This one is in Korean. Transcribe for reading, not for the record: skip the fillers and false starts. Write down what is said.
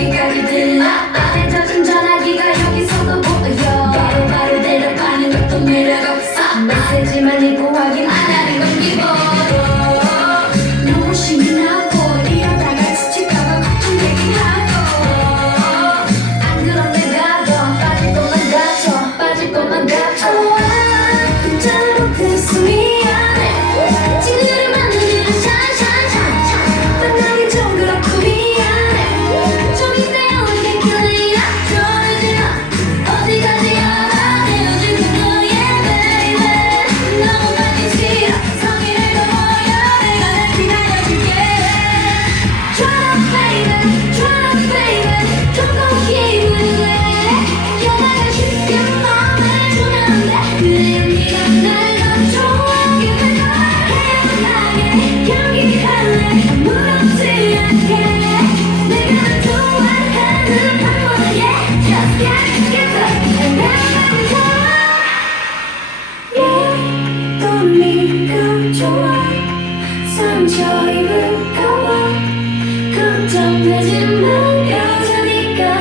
여기까지 들려 안에 젖은 전화기가 여기서도 보여 바로바로 대답하는 것도 매력없어 메시지만 읽고 확인 안 하는 건 기본 너무 신이 나고 이러다가 지칠까봐 걱정되긴 하고 안 그럼 내가 더 빠질 것만 같아 빠질 것만 같아 잘못했어 미안해 친구를 만나면 샤샤샤샤 만나긴 좀 그렇고 미안해 상처 입을까봐 걱정되지만 여자니까